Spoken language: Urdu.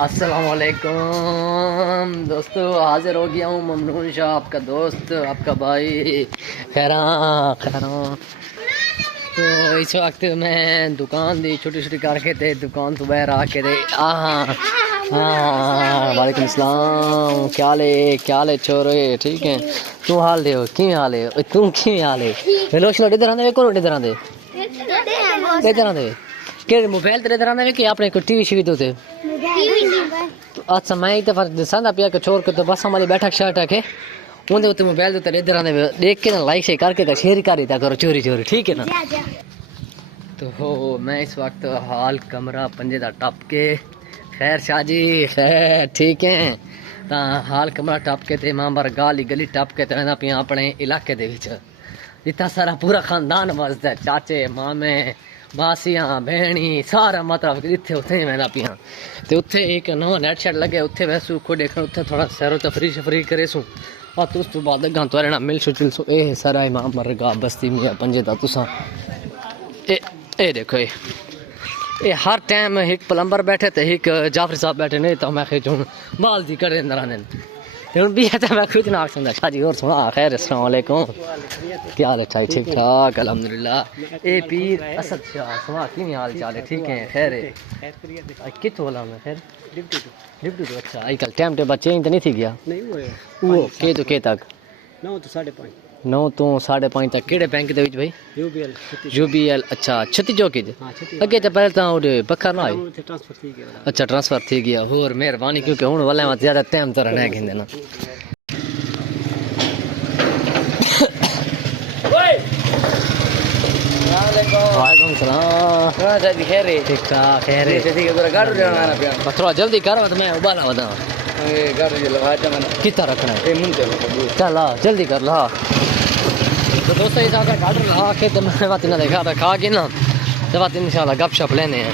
السلام علیکم دوستو، حاضر ہو گیا ہوں ممنون شاہ، آپ کا دوست، آپ کا بھائی خیراں تو اس وقت میں دکان دی چھوٹی چھوٹی کر کے تے دکان تو باہر آ کے ہاں وعلیکم السلام، کیا لے چھوڑے، ٹھیک ہے؟ تو حال دے ہو کی حال ہے؟ تم کی حال ہے؟ لوش لوٹ ادھر آندے کون ادھر آندے کہ موبائل تے ادھر آندے کہ اپنے کو ٹی وی شوی تے؟ اچھا میں ایک دفعہ دساں پیا کہ چھوڑ کے تو بس ہماری بیٹھک شرٹ کے اون دے موبائل تے ادھر آندے دیکھ کے نا لائک شیئر کر کے شیئر کر دیتا کرو چوری چوری، ٹھیک ہے نا؟ تو میں اس وقت حال کمرہ پنجے دا ٹپ کے، خیر شاہ جی خیر ٹھیک ہے؟ تا حال کمرہ ٹپ کے تے ماں بر گلی ٹپ کے تے رہنا پیا اپنے علاقے دے وچ، جتنا سارا پورا خاندان وسدا ہے، چاچے مامے ماسیاں بہنی سارا مطلب اتنے اتنے میں پیا تے اتنے ایک نواں نیٹ شیٹ لگے اتنے ویسو کو دیکھنا اتنے تھوڑا سیر و تفریح کرے سوں اور تو اس تو بعد گاں تو رہنا مل شو چل سو اے سارا امام مرگاہ بستی میاں پنجے دا تساں اے دیکھو اے ہر ٹائم ایک پلمبر بیٹھے تے ایک جعفری صاحب بیٹھے نہیں تو میں کھچوں بال دی کڑے اندر آنے ہوں بھی ہے تو میں خود نہ آ سکتا شاہ جی اور سنا خیر السلام علیکم، کیا حال ہے؟ ٹھیک ٹھاک الحمدللہ۔ اے پیر اسد شاہ سنا کی حال چال ہے؟ ٹھیک ہے خیر ہے؟ کتوں بولا میں خیر ڈپٹی تو اچھا آج کل ٹائم ٹیبل چینج تو نہیں تھی گیا؟ وہ کہ تو کہ تک 9 تو 5:30 تک کہڑے بینک دے وچ بھائی؟ یو بی ایل اچھا 36 چوکی دے اگے تے پہلے تاں اوڈے بکھر نہ آئی اچھا ٹرانسفر تھی گیا، اور مہربانی کیونکہ ہن والے میں زیادہ ٹائم تو رہنا گھندے نا۔ وعلیکم السلام، ٹھیک ٹھاک خیر ہے؟ تھوڑا جلدی کرو تو میں ابالا ودا کتا رکھنا ہے، چل آ جلدی کر لا۔ تو دوستو یہ گاڈر لا کے تو میں بات نہ دیکھا کھا کے نا تو بات انشاءاللہ گپ شپ لینے ہیں۔